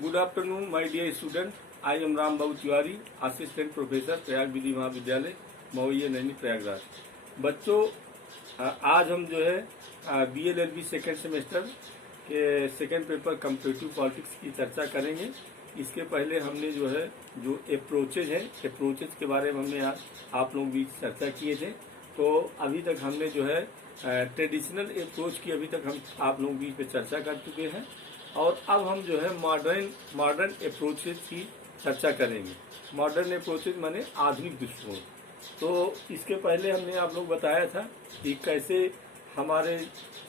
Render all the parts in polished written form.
Good afternoon, my dear student. I am Ram Babu Tiwari, assistant professor Prayag विधि महाविद्यालय मवैया नैनी प्रयागराज। बच्चों, आज हम जो है BLLB सेकेंड सेमेस्टर के सेकेंड पेपर कंपैरेटिव पॉलिटिक्स की चर्चा करेंगे। इसके पहले हमने जो है जो अप्रोचेज हैं, अप्रोचेज के बारे में हमने आप लोग भी चर्चा किए थे। तो अभी तक हमने जो है ट्रेडिशनल अप्रोच की अभी तक हम आप लोग बीच में चर्चा कर चुके हैं और अब हम जो है मॉडर्न अप्रोचेज की चर्चा करेंगे। मॉडर्न अप्रोचेज माने आधुनिक दृष्टिकोण। तो इसके पहले हमने आप लोग बताया था कि कैसे हमारे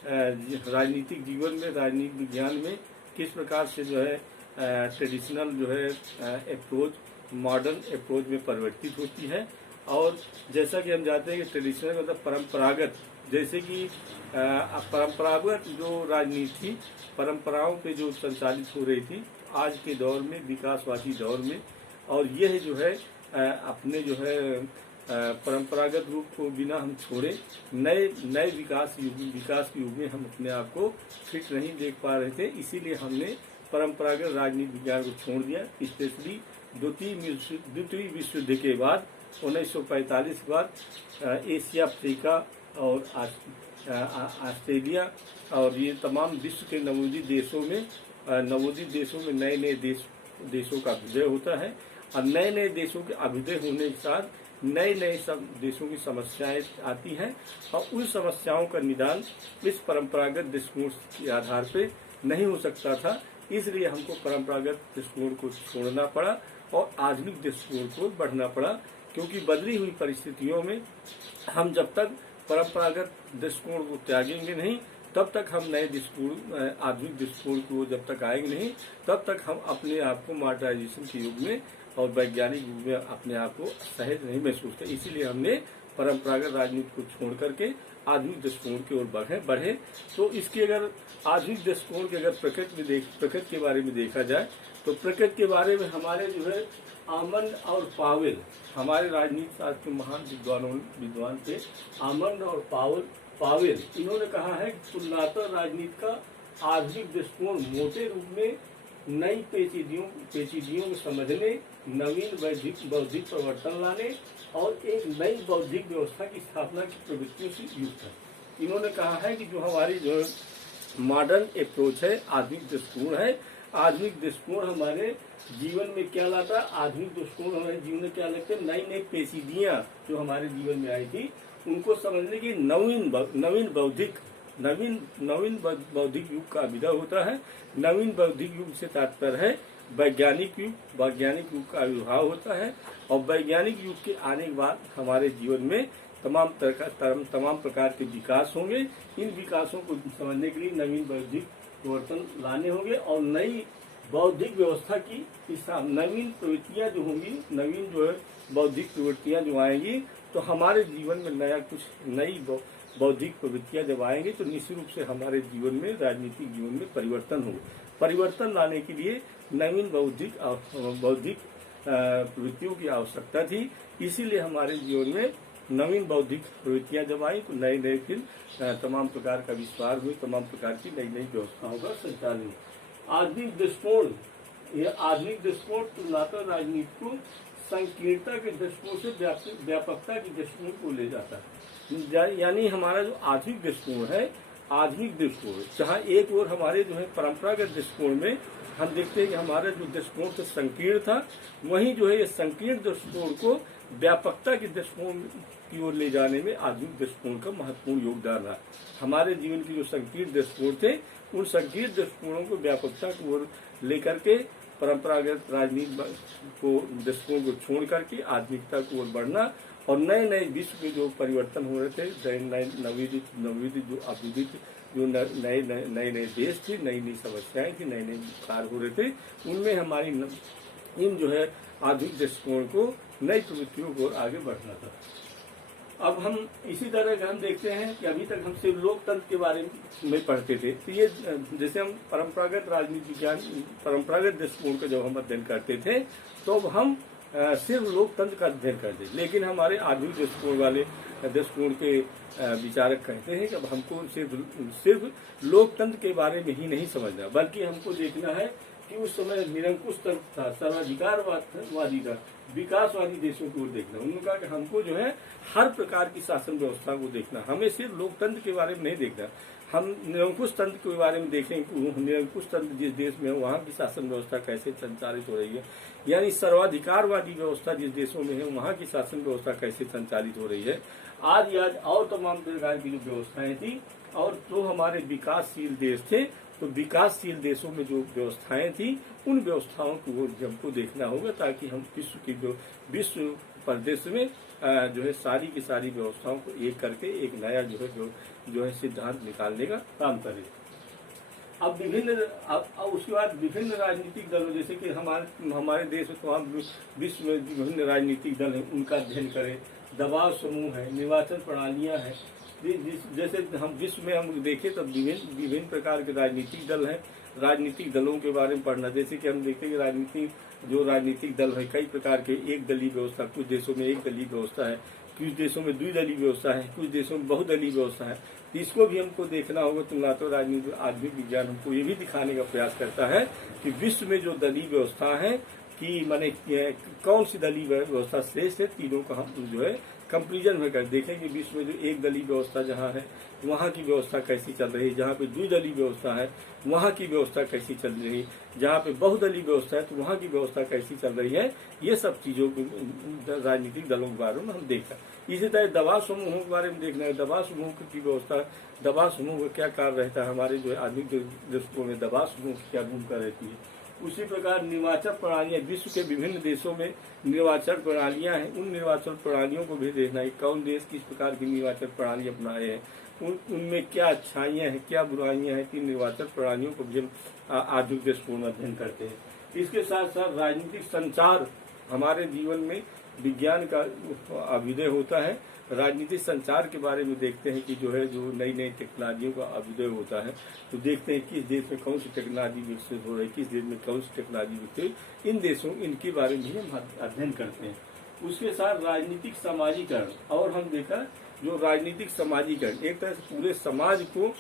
राजनीतिक जीवन में, राजनीतिक विज्ञान में किस प्रकार से जो है ट्रेडिशनल जो है अप्रोच मॉडर्न अप्रोच में परिवर्तित होती है। और जैसा कि हम जानते हैं कि ट्रेडिशनल मतलब परंपरागत, जैसे कि परंपरागत जो राजनीति परंपराओं पे जो संचालित हो रही थी आज के दौर में, विकासवादी दौर में, और यह जो है अपने जो है परंपरागत रूप को बिना हम छोड़े नए विकास के युग में हम अपने आप को फिट नहीं देख पा रहे थे। इसीलिए हमने परंपरागत राजनीति विज्ञान को छोड़ दिया। स्पेशली द्वितीय विश्व युद्ध के बाद 1945 के बाद एशिया, अफ्रीका और ऑस्ट्रेलिया और ये तमाम विश्व के नवोदित देशों में नए नए देशों का अभ्युदय होता है। और नए नए देशों के अभ्युदय होने के साथ नए नए सब देशों की समस्याएं आती हैं और उन समस्याओं का निदान इस परंपरागत दृष्टिकोण के आधार पे नहीं हो सकता था। इसलिए हमको परंपरागत दृष्टिकोण को छोड़ना पड़ा और आधुनिक दृष्टिकोण को बढ़ना पड़ा, क्योंकि बदली हुई परिस्थितियों में हम जब तक परंपरागत दृष्टिकोण को त्यागेंगे नहीं, तब तक हम नए दृष्टिकोण आधुनिक दृष्टिकोण को जब तक आएंगे नहीं, तब तक हम अपने आप को मॉडर्नाइजेशन के युग में और वैज्ञानिक युग में अपने आप को सहज नहीं महसूस करें। इसीलिए हमने परंपरागत राजनीति को छोड़ करके आधुनिक दृष्टिकोण की ओर बढ़े। तो इसके अगर आधुनिक दृष्टिकोण के अगर प्रकृति के बारे में देखा जाए तो प्रकृति के बारे में हमारे जो है आमंड और पावेल, हमारे राजनीति शास्त्र के महान विद्वान थे आमंड और पावेल। इन्होंने कहा है कि तुलनात्मक राजनीति का आधुनिक दृष्टिकोण मोटे रूप में नई पेचीदियों को समझने, नवीन बौद्धिक परिवर्तन लाने और एक नई बौद्धिक व्यवस्था की स्थापना की प्रवृत्तियों से युक्त है। इन्होंने कहा है कि जो हमारी जो मॉडर्न अप्रोच है, आधुनिक दृष्टिकोण है, आधुनिक दृष्टिकोण हमारे जीवन में क्या लाता है, आधुनिक दृष्टिकोण हमारे जीवन में क्या लगता है, नई नई पेचीदियां जो हमारे जीवन में आई थी उनको समझने की नवीन बौद्धिक युग का अभ्युदय होता है। नवीन बौद्धिक युग से तात्पर्य है वैज्ञानिक युग का आविर्भाव होता है और वैज्ञानिक युग के आने के बाद हमारे जीवन में तमाम प्रकार के विकास होंगे। इन विकासों को समझने के लिए नवीन बौद्धिक परिवर्तन लाने होंगे और नई बौद्धिक व्यवस्था की नवीन प्रवृत्तियां जो होंगी, नवीन जो है बौद्धिक प्रवृत्तियां जो आएंगी, तो हमारे जीवन में नई बौद्धिक प्रवृत्तियां जब आएंगी तो निश्चित रूप से हमारे जीवन में, राजनीतिक जीवन में परिवर्तन होगा। परिवर्तन लाने के लिए नवीन बौद्धिक प्रवृत्तियों की आवश्यकता थी। इसीलिए हमारे जीवन में नवीन बौद्धिक प्रवृत्तियां जब आई तो नए फिर तमाम प्रकार का विस्तार हुए, तमाम प्रकार की नई व्यवस्थाओं का संचालन। आधुनिक दृष्टिकोण तुलनात्मक राजनीति को संकीर्णता के दृष्टिकोण से व्यापकता के दृष्टिकोण को ले जाता है। यानी हमारा जो आधुनिक दृष्टिकोण है, जहाँ एक ओर हमारे जो है परंपरागत दृष्टिकोण में हम देखते हैं कि हमारा जो दृष्टिकोण तो संकीर्ण था, वहीं जो है ये संकीर्ण दृष्टिकोण को व्यापकता के दृष्टिकोण की ओर ले जाने में आधुनिक दृष्टिकोण का महत्वपूर्ण योगदान रहा। हमारे जीवन के जो संकीर्ण दृष्टिकोण थे, उन संकीर्ण दृष्टिकोणों को व्यापकता की ओर लेकर के परंपरागत राजनीति दृष्टिकोण को छोड़ करके आधुनिकता की ओर बढ़ना और नए विश्व के जो परिवर्तन हो रहे थे, नवोदित जो अभ्युदित जो नए देश थे, नई समस्याएं थी, नए कार्य हो रहे थे, उनमें हमारी इन जो है आधुनिक दृष्टिकोण को नई प्रवृत्तियों को आगे बढ़ना था। अब हम इसी तरह का हम देखते हैं कि अभी तक हम सिर्फ लोकतंत्र के बारे में पढ़ते थे। तो ये जैसे हम परंपरागत राजनीति विज्ञान, परंपरागत दृष्टिकोण का जब हम अध्ययन करते थे तो हम सिर्फ लोकतंत्र का अध्ययन करते, लेकिन हमारे आधुनिक दृष्टिकोण वाले दृष्टिकोण के विचारक कहते हैं कि अब हमको सिर्फ लोकतंत्र के बारे में ही नहीं समझना, बल्कि हमको देखना है कि उस समय निरंकुश तंत्र था, सर्वाधिकारवादी था, विकासवादी देशों की ओर देखना। उन्होंने कहा कि हमको जो है हर प्रकार की शासन व्यवस्था को देखना, हमें सिर्फ लोकतंत्र के बारे में नहीं देखना, हम निरंकुश तंत्र के बारे में देखें कि निरंकुश तंत्र जिस देश में है वहाँ की शासन व्यवस्था कैसे संचालित हो रही है, यानी सर्वाधिकारवादी व्यवस्था जिस देशों में है वहाँ की शासन व्यवस्था कैसे संचालित हो रही है, आज और तमाम प्रकार की जो व्यवस्थाएं थी। और जो हमारे विकासशील देश थे, तो विकासशील देशों में जो व्यवस्थाएं थी उन व्यवस्थाओं को हमको देखना होगा, ताकि हम विश्व परिदृश्य में जो है सारी की सारी व्यवस्थाओं को एक करके एक नया जो है सिद्धांत निकालने का काम करें। अब उसके बाद विभिन्न राजनीतिक दलों, जैसे कि हमारे देश में तमाम विश्व में विभिन्न राजनीतिक दल हैं, उनका अध्ययन करें। दबाव समूह है, निर्वाचन प्रणालियां हैं, जैसे हम विश्व में हम देखें तो विभिन्न प्रकार के राजनीतिक दल हैं। राजनीतिक दलों के बारे में पढ़ना, जैसे कि हम देखते हैं कि राजनीतिक दल है कई प्रकार के, एक दलीय व्यवस्था, कुछ देशों में एक दलीय व्यवस्था है, कुछ देशों में द्विदलीय व्यवस्था है, कुछ देशों में बहुदलीय व्यवस्था है। तो इसको भी हमको देखना होगा। तुलनात्मक राजनीति आधुनिक विज्ञान हमको ये भी दिखाने का प्रयास करता है कि विश्व में जो दलीय व्यवस्था है कि माने कौन सी दलीय व्यवस्था श्रेष्ठ है, तीनों का हम जो है कंपेरिजन में कर देखें कि विश्व में जो एक दलीय व्यवस्था जहाँ है वहाँ की व्यवस्था कैसी चल रही है, जहाँ पे द्विदलीय व्यवस्था है वहाँ की व्यवस्था कैसी चल रही है, जहाँ पे बहुदलीय व्यवस्था है तो वहाँ की व्यवस्था कैसी चल रही है। ये सब चीजों को राजनीतिक दलों के बारे में हम देखा। इसी तरह दबाव समूहों के बारे में देखना है, दबाव समूह की व्यवस्था, दबाव समूह का क्या कार्य रहता है, हमारे जो आधुनिक दशकों में दबाव समूह की क्या भूमिका रहती है। उसी प्रकार निर्वाचन प्रणालियां, विश्व के विभिन्न देशों में निर्वाचन प्रणालियां हैं, उन निर्वाचन प्रणालियों को भी देखना है, कौन देश किस प्रकार की निर्वाचन प्रणाली अपनाए हैं, उनमें क्या अच्छाइयां हैं, क्या बुराइयां हैं, कि निर्वाचन प्रणालियों को भी हम आधुनिक दृष्टिकोण में अध्ययन करते हैं। इसके साथ साथ राजनीतिक संचार, हमारे जीवन में विज्ञान का अभ्युदय होता है। राजनीतिक संचार के बारे में देखते हैं कि जो नई नई टेक्नोलॉजियों का अभ्युदय होता है, तो देखते हैं किस देश में कौन सी टेक्नोलॉजी विकसित हो रही है, किस देश में कौन सी टेक्नोलॉजी विकसित, इन देशों इनके बारे में हम अध्ययन करते हैं। उसके साथ राजनीतिक समाजीकरण, और हम देखा जो राजनीतिक समाजीकरण, एक तरह से पूरे समाज को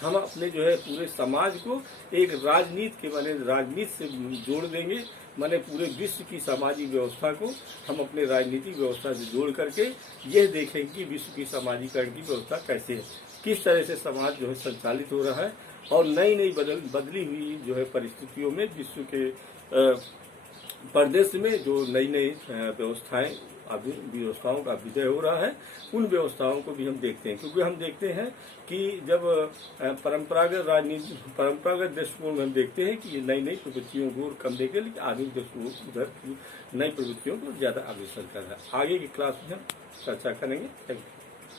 हम अपने पूरे समाज को एक राजनीति के माने राजनीति से जोड़ देंगे, माने पूरे विश्व की सामाजिक व्यवस्था को हम अपने राजनीतिक व्यवस्था से जोड़ करके यह देखेंगे कि विश्व की सामाजिकरण की व्यवस्था कैसे है, किस तरह से समाज संचालित हो रहा है, और नई नई बदली हुई परिस्थितियों में विश्व के परिदृश्य में जो नई नई व्यवस्थाओं का अभ्युदय हो रहा है, उन व्यवस्थाओं को भी हम देखते हैं। क्योंकि हम देखते हैं कि जब परंपरागत दृष्टिकोण में हम देखते हैं कि नई नई प्रवृत्तियों को कम देखे, लेकिन आधुनिक दृष्टिकोण उधर नई प्रवृत्तियों को ज्यादा अग्रसर कर रहा है। आगे की क्लास में हम चर्चा करेंगे। Thank you.